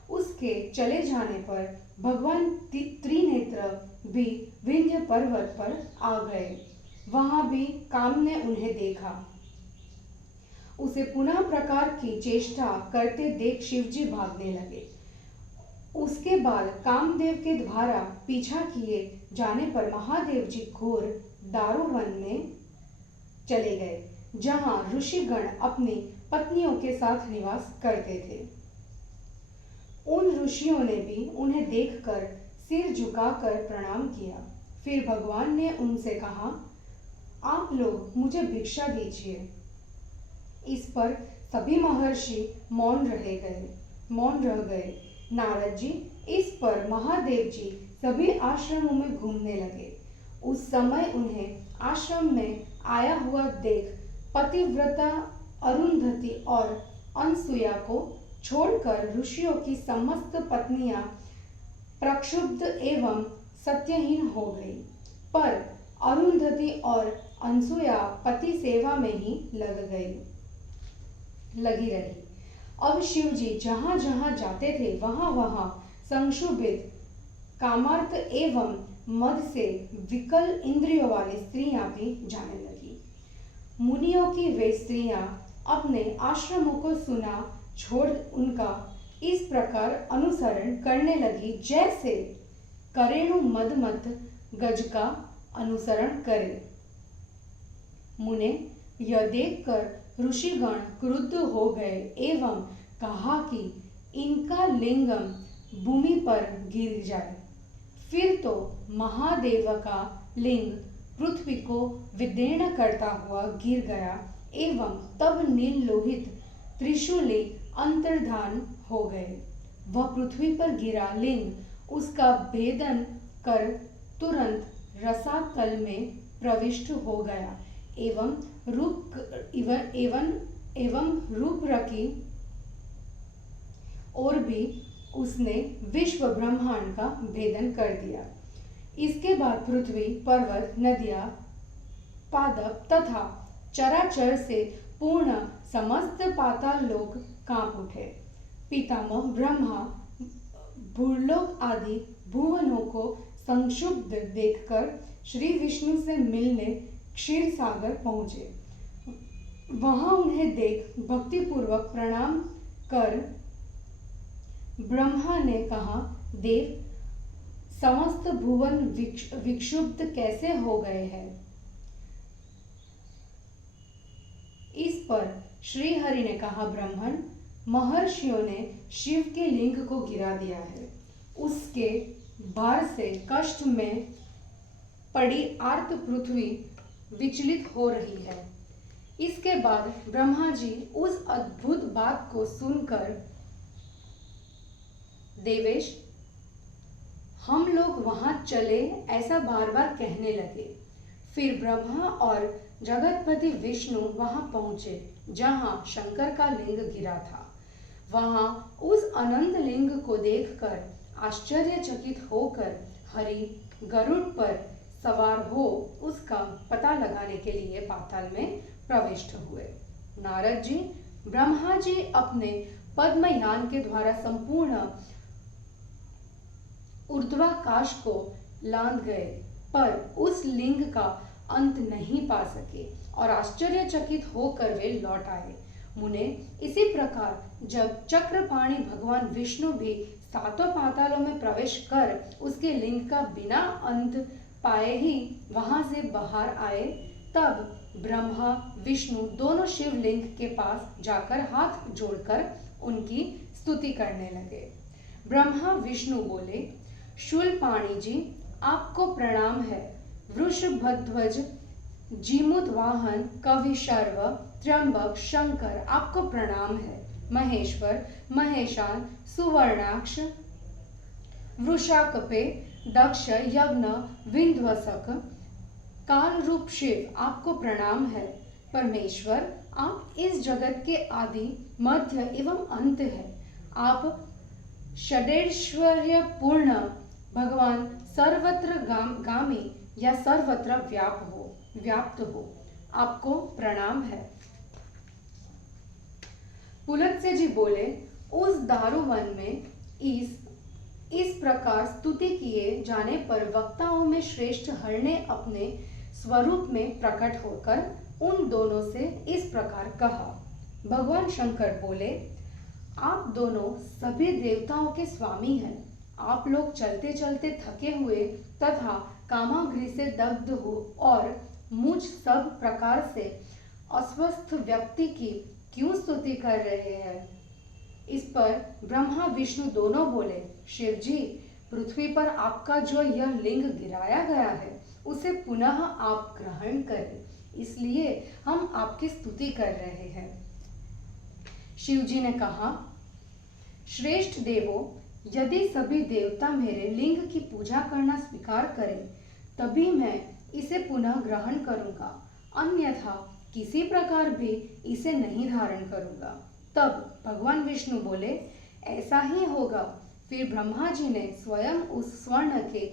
उसके चले जाने पर भगवान त्रिनेत्र भी विंध्य पर्वत पर आ गए। वहां भी काम ने उन्हें देखा। उसे पुनः प्रकार की चेष्टा करते देख शिवजी भागने लगे। उसके बाद कामदेव के द्वारा पीछा किए जाने पर महादेव जी घोर दारुवन में चले गए, जहां ऋषिगण अपनी पत्नियों के साथ निवास करते थे। उन ऋषियों ने भी उन्हें देखकर सिर झुकाकर प्रणाम किया। फिर भगवान ने उनसे कहा, आप लोग मुझे भिक्षा दीजिए। इस पर सभी महर्षि मौन रह गए। नारद जी इस पर महादेव जी सभी आश्रमों में घूमने लगे। उस समय उन्हें आश्रम में आया हुआ देख पतिव्रता अरुंधति और अनसुया को छोड़कर ऋषियों की समस्त पत्नियां प्रक्षुब्ध एवं सत्यहीन हो गई। पर अरुंधति और अनसुया पति सेवा में ही लगी रही। अब शिव जी जहां जहां जाते थे वहां वहां संक्षुभित, कामार्त एवं मद से विकल इंद्रियों वाली स्त्रियां भी जाने लगी। मुनियों की वे स्त्रियां अपने आश्रमों को सुना छोड़ उनका इस प्रकार अनुसरण करने लगी, जैसे करेणु मदमत गज का अनुसरण करे। मुने यह देखकर ऋषिगण क्रुद्ध हो गए एवं कहा कि इनका लिंगम भूमि पर गिर जाए। फिर तो महादेव का लिंग पृथ्वी को विदीर्ण करता हुआ गिर गया एवं तब नील लोहित त्रिशूली अंतर्धान हो गए। वह पृथ्वी पर गिरा लिंग उसका भेदन कर तुरंत रसातल में प्रविष्ट हो गया एवं रूप रखी और भी उसने विश्व ब्रह्मांड का भेदन कर दिया। इसके बाद पृथ्वी, पर्वत, नदियां, पादप तथा चराचर से पूर्ण समस्त पाताल लोक कांप उठे। पितामह ब्रह्मा भूलोक आदि भुवनों को संक्षुब्ध देखकर श्री विष्णु से मिलने क्षीर सागर पहुंचे। वहां उन्हें देख भक्तिपूर्वक प्रणाम कर ब्रह्मा ने कहा, देव, समस्त भुवन विक्षुब्ध कैसे हो गए हैं? इस पर श्री हरि ने कहा, ब्राह्मण, महर्षियों ने शिव के लिंग को गिरा दिया है। उसके भार से कष्ट में पड़ी आर्त पृथ्वी विचलित हो रही है। इसके बाद ब्रह्मा जी उस अद्भुत बात को सुनकर, देवेश, हम लोग वहां चले, ऐसा बार बार कहने लगे। फिर ब्रह्मा और जगतपति विष्णु वहां पहुंचे जहां शंकर का लिंग गिरा था। वहां उस अनंत लिंग को देखकर आश्चर्यचकित होकर हरि गरुड़ पर सवार हो उसका पता लगाने के लिए पाताल में प्रविष्ट हुए। नारद जी, ब्रह्मा जी अपने पद्मयान के द्वारा संपूर्ण ऊर्ध्वाकाश को लांघ गए, पर उस लिंग का अंत नहीं पा सके और आश्चर्यचकित होकर वे लौट आए। मुने, इसी प्रकार जब चक्रपाणि भगवान विष्णु भी सातों पातालों में प्रवेश कर उसके लिंग का बिना अंत पाए ही वहां से बाहर आए, तब ब्रह्मा विष्णु दोनों शिवलिंग के पास जाकर हाथ जोड़कर उनकी स्तुति करने लगे। ब्रह्मा विष्णु बोले, शूलपाणि जी, आपको प्रणाम है। वृषभध्वज, जीमूत वाहन, कवि शर्व, त्र्यंबक, शंकर, आपको प्रणाम है। महेश्वर, महेशान, सुवर्णाक्ष, वृषाकपे, दक्ष, यज्ञ, विध्वंसक, काल रूप शिव, आपको प्रणाम है। परमेश्वर, आप इस जगत के आदि, मध्य एवं अंत है। आप षडैश्वर्य पूर्ण भगवान, सर्वत्र गामी या सर्वत्र व्याप्त हो, आपको प्रणाम है। पुलत्स्य जी बोले, उस दारुवन में इस प्रकार स्तुति किए जाने पर वक्ताओं में श्रेष्ठ हर ने अपने स्वरूप में प्रकट होकर उन दोनों से इस प्रकार कहा। भगवान शंकर बोले, आप दोनों सभी देवताओं के स्वामी हैं। आप लोग चलते चलते थके हुए तथा कामाग्नि से दग्ध हो और मुझ सब प्रकार से अस्वस्थ व्यक्ति की क्यों स्तुति कर रहे हैं? इस पर ब्रह्मा विष्णु दोनों बोले, शिव जी, पृथ्वी पर आपका जो यह लिंग गिराया गया है उसे पुनः आप ग्रहण करें, इसलिए हम आपकी स्तुति कर रहे हैं। शिव जी ने कहा, श्रेष्ठ देवों, यदि सभी देवता मेरे लिंग की पूजा करना स्वीकार करें तभी मैं इसे पुनः ग्रहण करूंगा, अन्यथा किसी प्रकार भी इसे नहीं धारण करूंगा। तब भगवान विष्णु बोले, ऐसा ही होगा। फिर ब्रह्मा जी ने स्वयं उस स्वर्ण के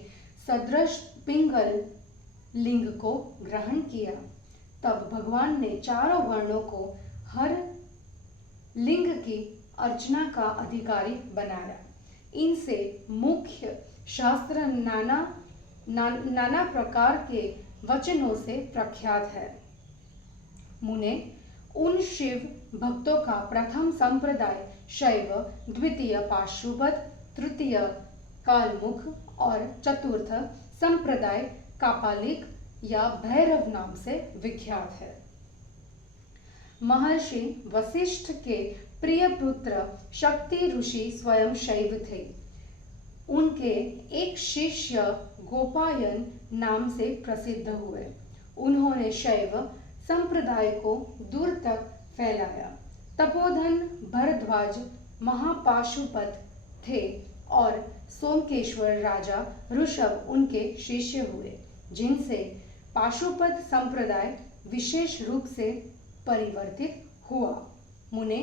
सदृश पिंगल लिंग को ग्रहण किया। तब भगवान ने चारों वर्णों को हर लिंग की अर्चना का अधिकारी बनाया। इनसे मुख्य शास्त्र नाना प्रकार के वचनों से प्रख्यात है। मुने, उन शिव भक्तों का प्रथम संप्रदाय शैव, द्वितीय पाशुपत, तृतीय कालमुख और चतुर्थ संप्रदाय कापालिक या भैरव नाम से विख्यात है। महर्षि वशिष्ठ के प्रिय पुत्र शक्ति ऋषि स्वयं शैव थे। उनके एक शिष्य गोपायन नाम से प्रसिद्ध हुए। उन्होंने शैव संप्रदाय को दूर तक फैलाया। तपोधन, भरद्वाज, महापाशुपत थे और सोमकेश्वर राजा ऋषभ उनके शिष्य हुए, जिनसे पाशुपत संप्रदाय विशेष रूप से परिवर्तित हुआ। मुने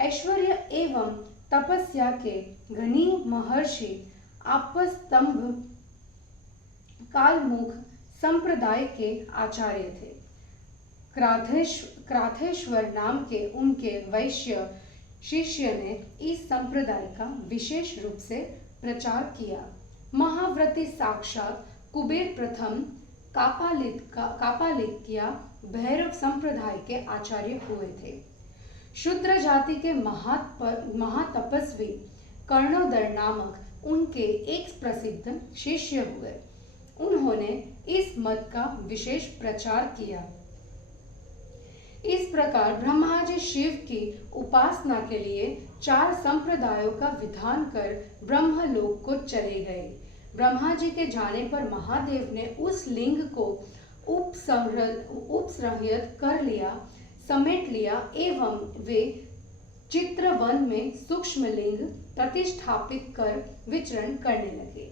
ऐश्वर्य एवं तपस्या के घनी महर्षि आपस्तंभ कालमुख संप्रदाय के आचार्य थे। क्राथेश्वर नाम के उनके वैश्य शिष्य ने इस संप्रदाय का विशेष रूप से प्रचार किया। महाव्रती साक्षात कुबेर प्रथम कापालिकिया भैरव संप्रदाय के आचार्य हुए थे। शूद्र जाति के महातपस्वी कर्णोदर नामक उनके एक प्रसिद्ध शिष्य हुए। उन्होंने इस मत का विशेष प्रचार किया। इस प्रकार ब्रह्मा जी शिव की उपासना के लिए 4 संप्रदायों का विधान कर ब्रह्मलोक को चले गए। ब्रह्मा जी के जाने पर महादेव ने उस लिंग को उपसंहृत कर लिया, समेट लिया एवं वे चित्रवन में सूक्ष्म लिंग प्रतिष्ठापित कर विचरण करने लगे।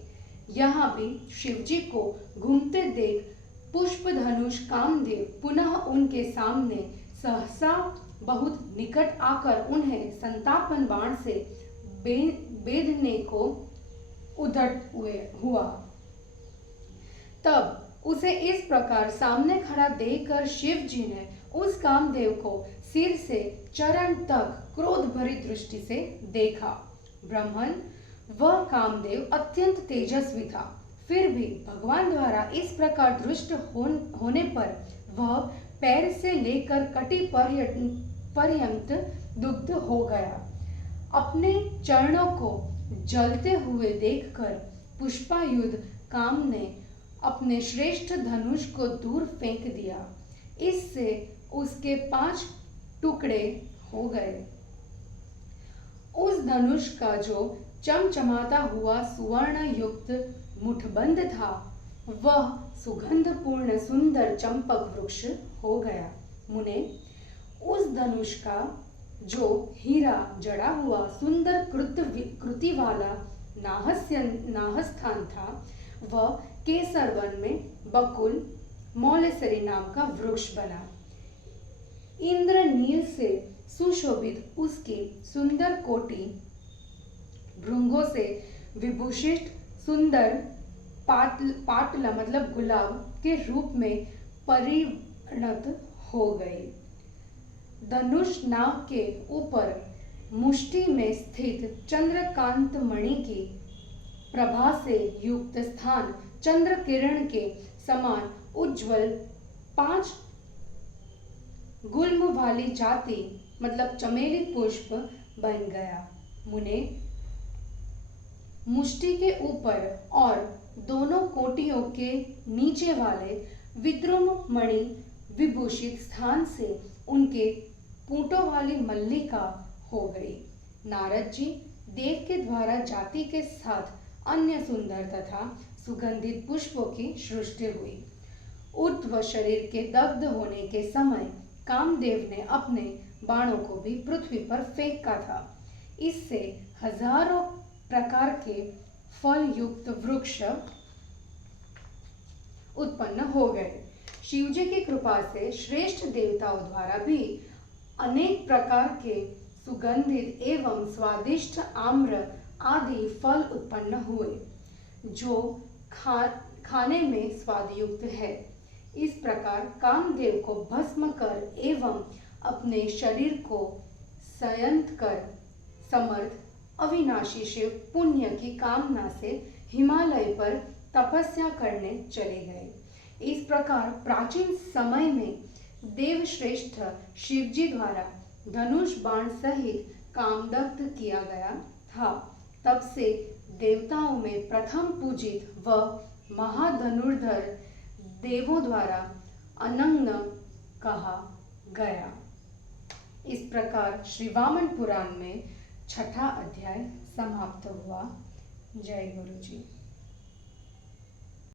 यहाँ भी शिवजी को घूमते देख पुष्प धनुष कामदेव पुनः उनके सामने सहसा बहुत निकट आकर उन्हें संतापन बाण से बेधने को उद्यत हुआ। तब उसे इस प्रकार सामने खड़ा देखकर शिव जी ने उस कामदेव को सिर से चरण तक क्रोध भरी दृष्टि से देखा। ब्राह्मण वह कामदेव अत्यंत तेजस्वी था, फिर भी भगवान द्वारा इस प्रकार दृष्ट होने पर वह पैर से लेकर कटी पर्यंत दुग्ध हो गया। अपने चरणों को जलते हुए देखकर पुष्पायुध काम ने अपने श्रेष्ठ धनुष को दूर फेंक दिया। इससे उसके 5 टुकड़े हो गए। उस धनुष का जो चमचमाता हुआ सुवर्ण युक्त मुठबंद था, वह सुगंधपूर्ण सुंदर चंपक वृक्ष हो गया। मुने, उस धनुष का जो हीरा जड़ा हुआ सुंदर कृति वाला नाहस्थान था, वह केसर वन में बकुल मौलेसरी नाम का वृक्ष बना। इंद्र नील से सुशोभित उसकी सुंदर कोटि भृंगों से विभूषित सुंदर पाटला मतलब गुलाब के रूप में परिणत हो गई। धनुष नाग के ऊपर मुष्टि में स्थित चंद्रकांत मणि की प्रभा से युक्त स्थान चंद्र किरण के समान उज्जवल 5 गुल्म वाली जाति मतलब चमेली पुष्प बन गया। मुने, मुष्टि के ऊपर और दोनों कोटियों के नीचे वाले विद्रुम मणि विभूषित स्थान से उनके पूंटों वाली मल्लिका हो गई। नारद जी देव के द्वारा जाति के साथ अन्य सुंदर तथा सुगंधित पुष्पों की सृष्टि हुई। ऊर्ध्व शरीर के दग्ध होने के समय कामदेव ने अपने बाणों को भी पृथ्वी पर फेंका था। इससे हजारों प्रकार के फल युक्त वृक्ष उत्पन्न हो गए। शिवजी की कृपा से श्रेष्ठ देवताओं द्वारा भी अनेक प्रकार के सुगंधित एवं स्वादिष्ट आम्र आदि फल उत्पन्न हुए, जो खाने में स्वादयुक्त है। इस प्रकार कामदेव को भस्म कर एवं अपने शरीर को संयत कर समर्थ अविनाशी शिव पुण्य की कामना से हिमालय पर तपस्या करने चले गए। इस प्रकार प्राचीन समय में देवश्रेष्ठ शिवजी द्वारा धनुष बाण सहित कामदग्ध किया गया था। तब से देवताओं में प्रथम पूजित व महाधनुर्धर देवों द्वारा अनंग कहा गया। इस प्रकार श्री वामन पुराण में 6ठा अध्याय समाप्त हुआ। जय गुरु जी।